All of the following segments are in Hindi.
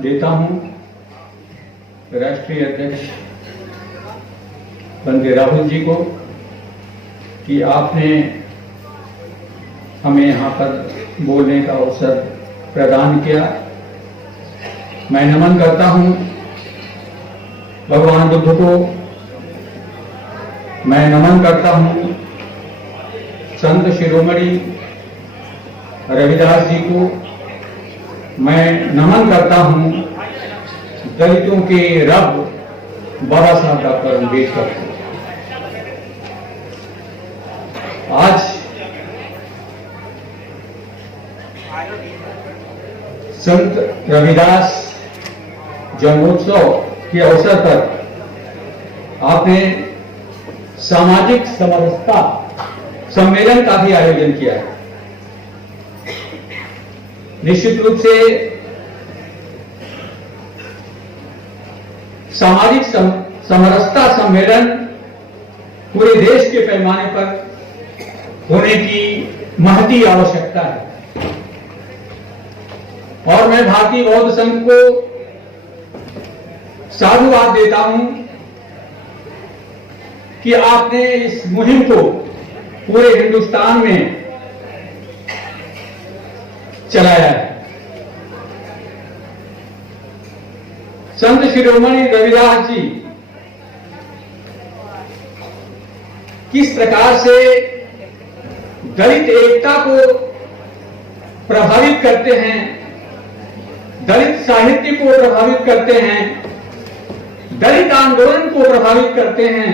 देता हूं राष्ट्रीय अध्यक्ष बंदे राहुल जी को कि आपने हमें यहाँ पर बोलने का अवसर प्रदान किया। मैं नमन करता हूं भगवान बुद्ध को, मैं नमन करता हूं संत शिरोमणि रविदास जी को, मैं नमन करता हूं दलितों के रब बाबा साहब डॉक्टर अम्बेडकर को। आज संत रविदास जन्मोत्सव के अवसर पर आपने सामाजिक समरसता सम्मेलन का भी आयोजन किया है। निश्चित रूप से सामाजिक समरसता सम्मेलन पूरे देश के पैमाने पर होने की महती आवश्यकता है और मैं भारतीय बौद्ध संघ को साधुवाद देता हूं कि आपने इस मुहिम को पूरे हिंदुस्तान में चलाया है। संत शिरोमणि रविदास जी किस प्रकार से दलित एकता को प्रभावित करते हैं, दलित साहित्य को प्रभावित करते हैं, दलित आंदोलन को प्रभावित करते हैं,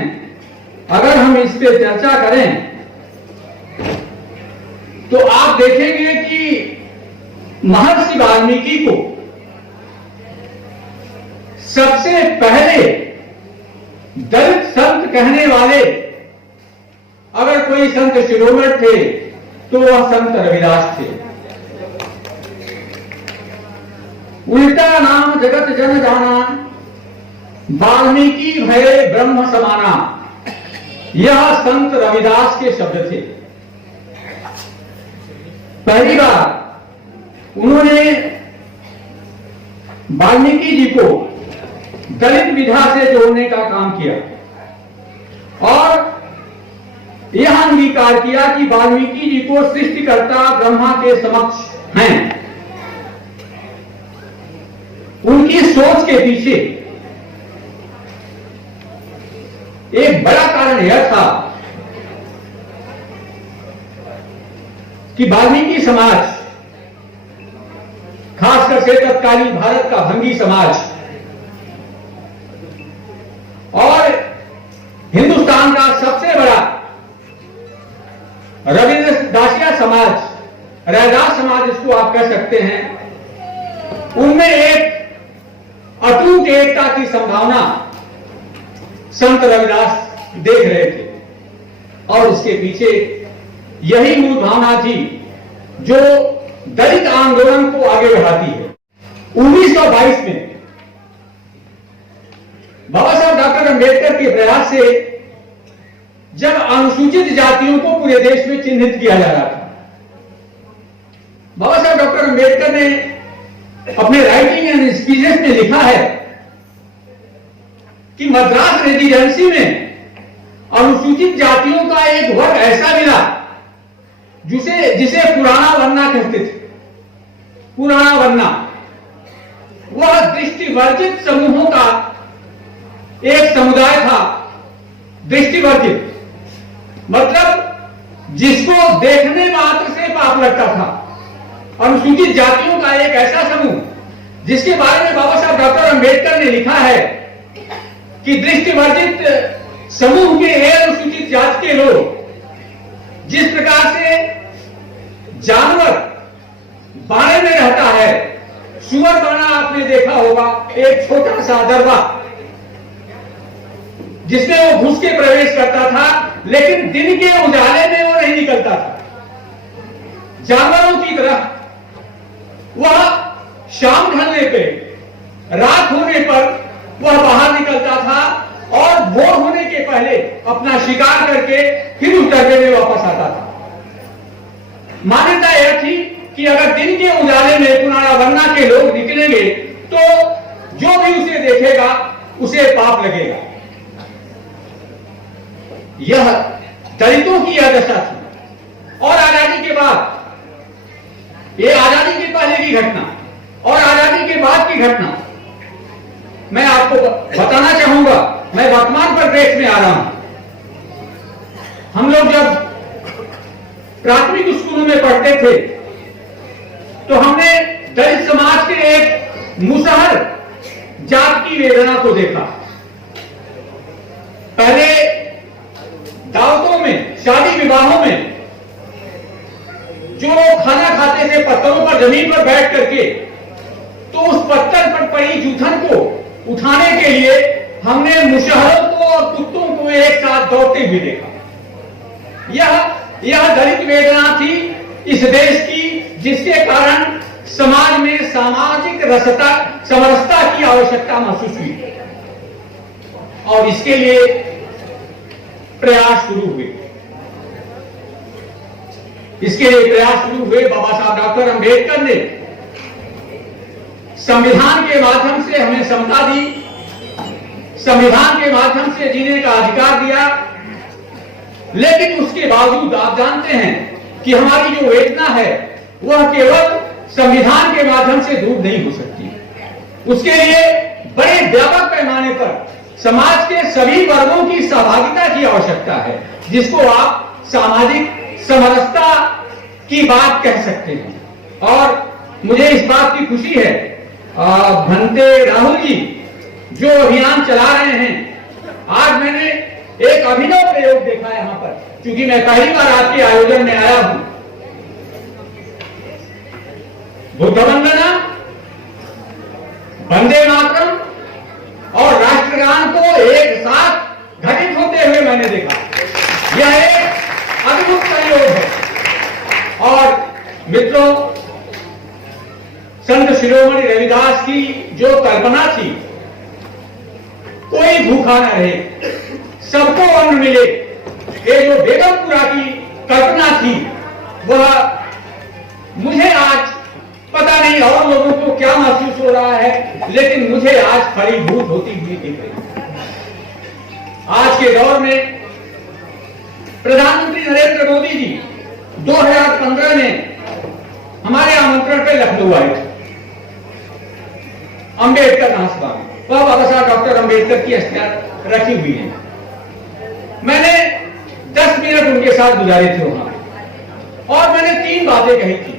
अगर हम इस पे चर्चा करें तो आप देखेंगे कि महर्षि वाल्मीकि को सबसे पहले दलित संत कहने वाले अगर कोई संत शिरोमणि थे तो वह संत रविदास थे। उल्टा नाम जगत जन जाना, वाल्मीकि भये ब्रह्म समाना, यह संत रविदास के शब्द थे। पहली बार उन्होंने वाल्मीकि जी को दलित विधा से जोड़ने का काम किया और यह अंगीकार किया कि वाल्मीकि जी को सृष्टिकर्ता ब्रह्मा के समक्ष हैं। उनकी सोच के पीछे एक बड़ा कारण यह था कि वाल्मीकि समाज, खासकर से तत्कालीन भारत का भंगी समाज और हिंदुस्तान का सबसे बड़ा रविदासिया समाज, रैदास समाज इसको आप कह सकते हैं, उनमें एक अटूट एकता की संभावना संत रविदास देख रहे थे और उसके पीछे यही मूल भावना थी जो दलित आंदोलन को आगे बढ़ाती है। 1922 में बाबा साहब डॉक्टर अम्बेडकर के प्रयास से जब अनुसूचित जातियों को पूरे देश में चिन्हित किया जा रहा था, बाबा साहब डॉक्टर अम्बेडकर ने अपने राइटिंग एंड स्पीचेस में लिखा है कि मद्रास रेजिडेंसी में अनुसूचित जातियों का एक वर्ग ऐसा मिला जिसे पुराना वर्ना कहते थे। पुराना वर्ना वह दृष्टिवर्जित समूहों का एक समुदाय था। दृष्टिवर्जित मतलब जिसको देखने मात्र से पाप लगता था। अनुसूचित जातियों का एक ऐसा समूह जिसके बारे में बाबा साहब डॉक्टर अम्बेडकर ने लिखा है कि दृष्टिवर्जित समूह के अनुसूचित जाति के लोग जिस प्रकार से जानवर बाड़े में रहता है, सुअर बाड़ा आपने देखा होगा, एक छोटा सा दरबा जिसमें वो घुस के प्रवेश करता था, लेकिन दिन के उजाले में वो नहीं निकलता था। जानवरों की तरह वह शाम ढलने पे, रात होने पर वह बाहर निकलता था और भोर होने के पहले अपना शिकार करके फिर उस डरबे में वापस आता था। मान्यता यह थी कि अगर दिन के उजाले में पुराना वर्ना के लोग निकलेंगे तो जो भी उसे देखेगा उसे पाप लगेगा। यह दलितों की यह दशा थी। और आजादी के बाद, ये आजादी के पहले की घटना और आजादी के बाद की घटना मैं आपको बताना चाहूंगा। मैं वर्तमान परिप्रेक्ष्य में आ रहा हूं। हम लोग जब प्राथमिक स्कूलों में पढ़ते थे तो हमने दलित समाज के एक मुसहर जात की वेदना को देखा। पहले दावतों में, शादी विवाहों में जो खाना खाते थे पत्थरों पर, जमीन पर बैठ करके, तो उस पत्थर पर पड़ी जूठन को उठाने के लिए हमने मुशहरों को और कुत्तों को एक साथ दौड़ते हुए देखा। यह दलित वेदना थी इस देश की, जिसके कारण समाज में सामाजिक समरसता की आवश्यकता महसूस हुई और इसके लिए प्रयास शुरू हुए। बाबा साहब डॉक्टर अंबेडकर ने संविधान के माध्यम से हमें समता दी, संविधान के माध्यम से जीने का अधिकार दिया। लेकिन उसके बावजूद आप जानते हैं कि हमारी जो वेदना है वह केवल संविधान के माध्यम से दूर नहीं हो सकती। उसके लिए बड़े व्यापक पैमाने पर समाज के सभी वर्गों की सहभागिता की आवश्यकता है, जिसको आप सामाजिक समरसता की बात कह सकते हैं। और मुझे इस बात की खुशी है, भंते राहुल जी जो अभियान चला रहे हैं, आज मैंने एक अभिनव प्रयोग देखा यहां पर, क्योंकि मैं पहली बार आपके आयोजन में आया हूं। बुद्ध वंदना, वंदे मातरम और राष्ट्रगान को एक साथ घटित होते हुए मैंने देखा। यह एक अद्भुत प्रयोग है। और मित्रों, संत शिरोमणि रविदास की जो कल्पना थी, कोई भूखा न रहे, सबको अन्न मिले, ये जो बेगमपुरा की कल्पना थी, वह मुझे आज पता नहीं और लोगों को क्या महसूस हो रहा है, लेकिन मुझे आज फलीभूत होती हुई दिख रही। आज के दौर में प्रधानमंत्री नरेंद्र मोदी जी 2015 में हमारे आमंत्रण पर लखनऊ आए थे, अंबेडकर महासभा में। वह बाबा साहब डॉक्टर अंबेडकर की अस्थियां रखी हुई है। मैंने 10 मिनट उनके साथ गुजारे थे वहां और मैंने 3 बातें कही थी।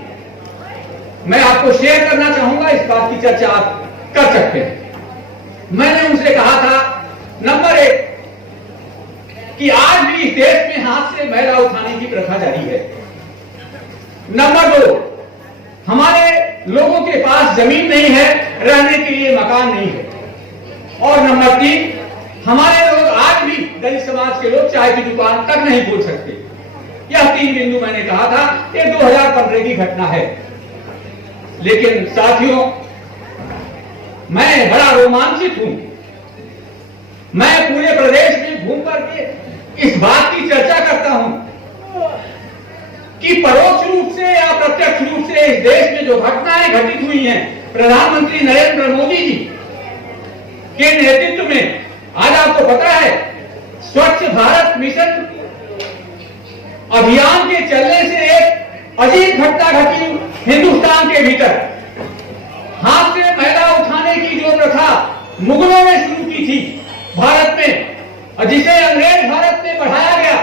मैं आपको शेयर करना चाहूंगा, इस बात की चर्चा आप कर सकते हैं। मैंने उनसे कहा था, नंबर 1 कि आज भी इस देश में हाथ से मैला उठाने की प्रथा जारी है। नंबर 2, हमारे लोगों के पास जमीन नहीं है, रहने के लिए मकान नहीं है। और नंबर 3, हमारे लोग आज भी, दलित समाज के लोग चाय की दुकान तक नहीं खोल सकते। यह 3 बिंदु मैंने कहा था। ये 2015 की घटना है। लेकिन साथियों, मैं बड़ा रोमांचित हूं। मैं पूरे प्रदेश में घूम करके इस बात की चर्चा करता हूं कि परोक्ष रूप से या प्रत्यक्ष रूप से इस देश में जो घटनाएं घटित हुई हैं, प्रधानमंत्री नरेंद्र मोदी जी के नेतृत्व में, आज आपको पता है स्वच्छ भारत मिशन अभियान के चलने से एक अजीब घटना घटी हिंदुस्तान के भीतर। हाथ से मैला उठाने की जो प्रथा मुगलों ने शुरू की थी भारत में, और जिसे अंग्रेज भारत में बढ़ाया गया,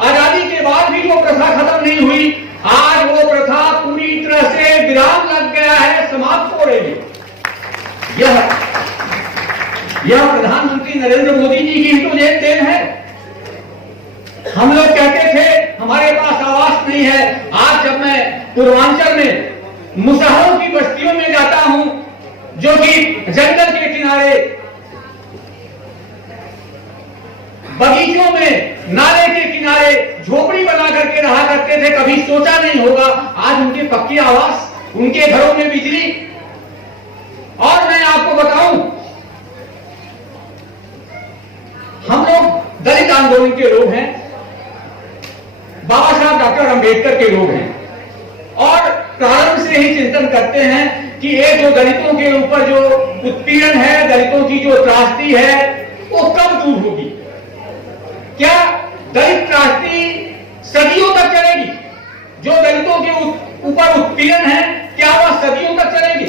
आजादी के बाद भी वो प्रथा खत्म नहीं हुई। आज वो प्रथा पूरी तरह से विराम लग गया है, समाप्त हो रही है। यह प्रधानमंत्री नरेंद्र मोदी जी की तो देन है। हम लोग कहते थे हमारे पास आवास नहीं है। आज जब मैं पूर्वांचल में मुसहरों की बस्तियों में जाता हूं, जो कि जंगल के किनारे, बगीचों में, नाले के किनारे झोपड़ी बना करके रहा करते थे, कभी सोचा नहीं होगा आज उनके पक्के आवास, उनके घरों में बिजली। और मैं आपको बताऊं, हम लोग दलित आंदोलन के लोग हैं, बाबा साहब डॉक्टर अंबेडकर के लोग हैं और प्रारंभ से ही चिंतन करते हैं कि ये जो दलितों के ऊपर जो उत्पीड़न है, दलितों की जो त्रासदी है, वो कब दूर होगी? क्या दलित त्रासदी सदियों तक चलेगी? जो दलितों के ऊपर उत्पीड़न है, क्या वह सदियों तक चलेगी?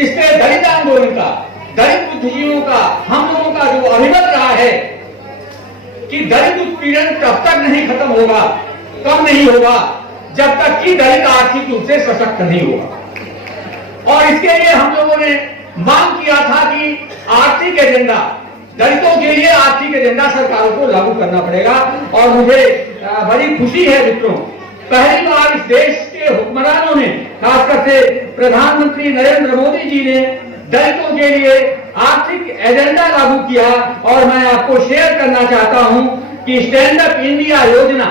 इससे दलित आंदोलन का, दलित बुद्धिजीवियों का, हम लोगों का जो अभिमत रहा है कि दलित उत्पीड़न तब तक नहीं खत्म होगा, कम नहीं होगा, जब तक कि दलित आर्थिक रूप से सशक्त नहीं होगा। और इसके लिए हम लोगों ने मांग किया था कि आर्थिक एजेंडा, दलितों के लिए आर्थिक एजेंडा सरकारों को लागू करना पड़ेगा। और मुझे बड़ी खुशी है मित्रों, पहली बार इस देश के हुक्मरानों ने, खासकर से प्रधानमंत्री नरेंद्र मोदी जी ने दलितों के लिए आर्थिक एजेंडा लागू किया। और मैं आपको शेयर करना चाहता हूं कि स्टैंड अप इंडिया योजना,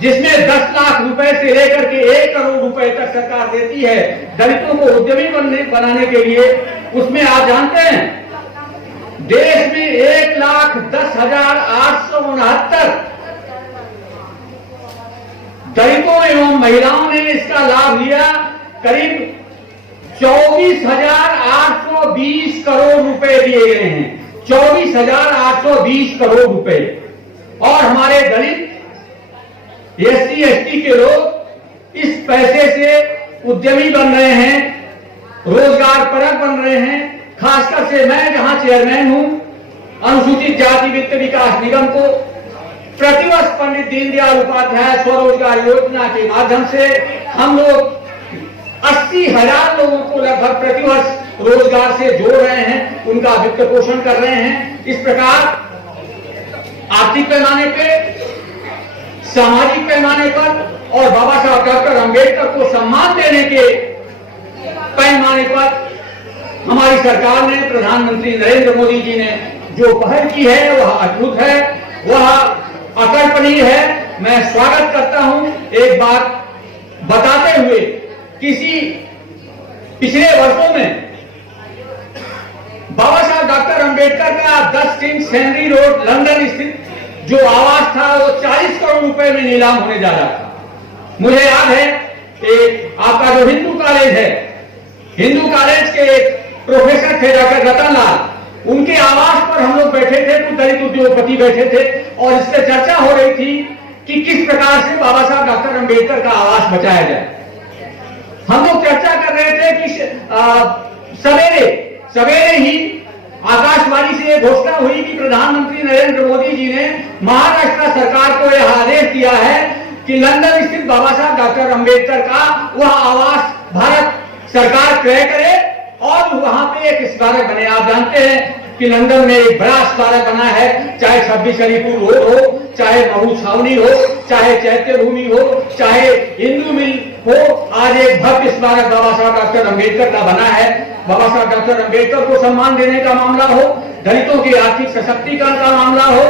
जिसमें 10 लाख रुपए से लेकर के 1 करोड़ रुपए तक सरकार देती है दलितों को उद्यमी बनाने के लिए, उसमें आप जानते हैं देश में 1,10,869 दलितों एवं महिलाओं ने इसका लाभ लिया। करीब 24,820 करोड़ रुपए दिए गए हैं, 24,820 करोड़ रुपए। और हमारे दलित, एससी एसटी के लोग इस पैसे से उद्यमी बन रहे हैं, रोजगार परक बन रहे हैं। खासकर से मैं जहां चेयरमैन हूं अनुसूचित जाति वित्त विकास निगम को, प्रतिवर्ष पंडित दीनदयाल उपाध्याय स्वरोजगार योजना के माध्यम से हम लोग 80,000 लोगों को लगभग प्रतिवर्ष रोजगार से जोड़ रहे हैं, उनका वित्त पोषण कर रहे हैं। इस प्रकार आर्थिक पैमाने पे, सामाजिक पैमाने पर और बाबा साहब डॉक्टर अंबेडकर को सम्मान देने के पैमाने पर हमारी सरकार ने, प्रधानमंत्री नरेंद्र मोदी जी ने जो पहल की है वह अद्भुत है, वह अकल्पनीय है। मैं स्वागत करता हूं। एक बात बताते हुए, किसी पिछले वर्षों में बाबा साहब डॉक्टर अंबेडकर का 10 किंग्स हेनरी रोड लंदन स्थित जो आवास था वो 40 करोड़ रुपए में नीलाम होने जा रहा था। मुझे याद है एक आपका जो हिंदू कॉलेज है, हिंदू कॉलेज के एक प्रोफेसर थे डॉक्टर रतन लाल, उनके आवास पर हम लोग बैठे थे, कुछ दलित उद्योगपति बैठे थे और इससे चर्चा हो रही थी कि किस प्रकार से बाबा साहब डॉक्टर अंबेडकर का आवास बचाया जाए। हम लोग चर्चा कर रहे थे कि सवेरे ही आकाशवाणी से यह घोषणा हुई कि प्रधानमंत्री नरेंद्र मोदी जी ने महाराष्ट्र सरकार को यह आदेश दिया है कि लंदन स्थित बाबा साहब डॉक्टर अंबेडकर का वह आवास भारत सरकार क्रय करे और वहां पे एक स्मारक बने। आप जानते हैं कि लंदन में एक बड़ा स्मारक बना है, चाहे 26 अलीपुर रोड हो, चाहे महू छावनी हो, चाहे चैत्य भूमि हो, चाहे हिंदू मिल हो, आज एक भव्य स्मारक बाबा साहब डॉक्टर अंबेडकर का बना है। बाबा साहब डॉक्टर अंबेडकर को सम्मान देने का मामला हो, दलितों के आर्थिक सशक्तिकरण का मामला हो,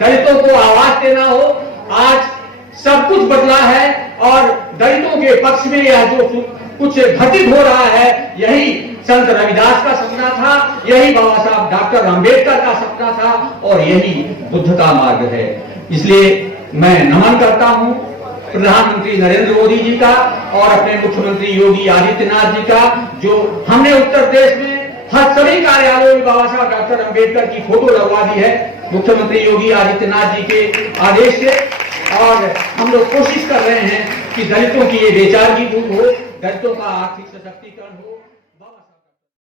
दलितों को आवास देना हो, आज सब कुछ बदला है। और दलितों के पक्ष में यह जो कुछ घटित हो रहा है, यही संत रविदास का सपना था, यही बाबा साहब डॉक्टर अंबेडकर का सपना था और यही बुद्ध का मार्ग है। इसलिए मैं नमन करता हूं प्रधानमंत्री नरेंद्र मोदी जी का और अपने मुख्यमंत्री योगी आदित्यनाथ जी का, जो हमने उत्तर प्रदेश में हर सभी कार्यालयों में बाबा साहब डॉक्टर अंबेडकर की फोटो लगवा दी है मुख्यमंत्री योगी आदित्यनाथ जी के आदेश से। और हम लोग कोशिश कर रहे हैं कि दलितों की ये बेचारगी दूर हो, दलितों का आर्थिक सशक्तिकरण हो।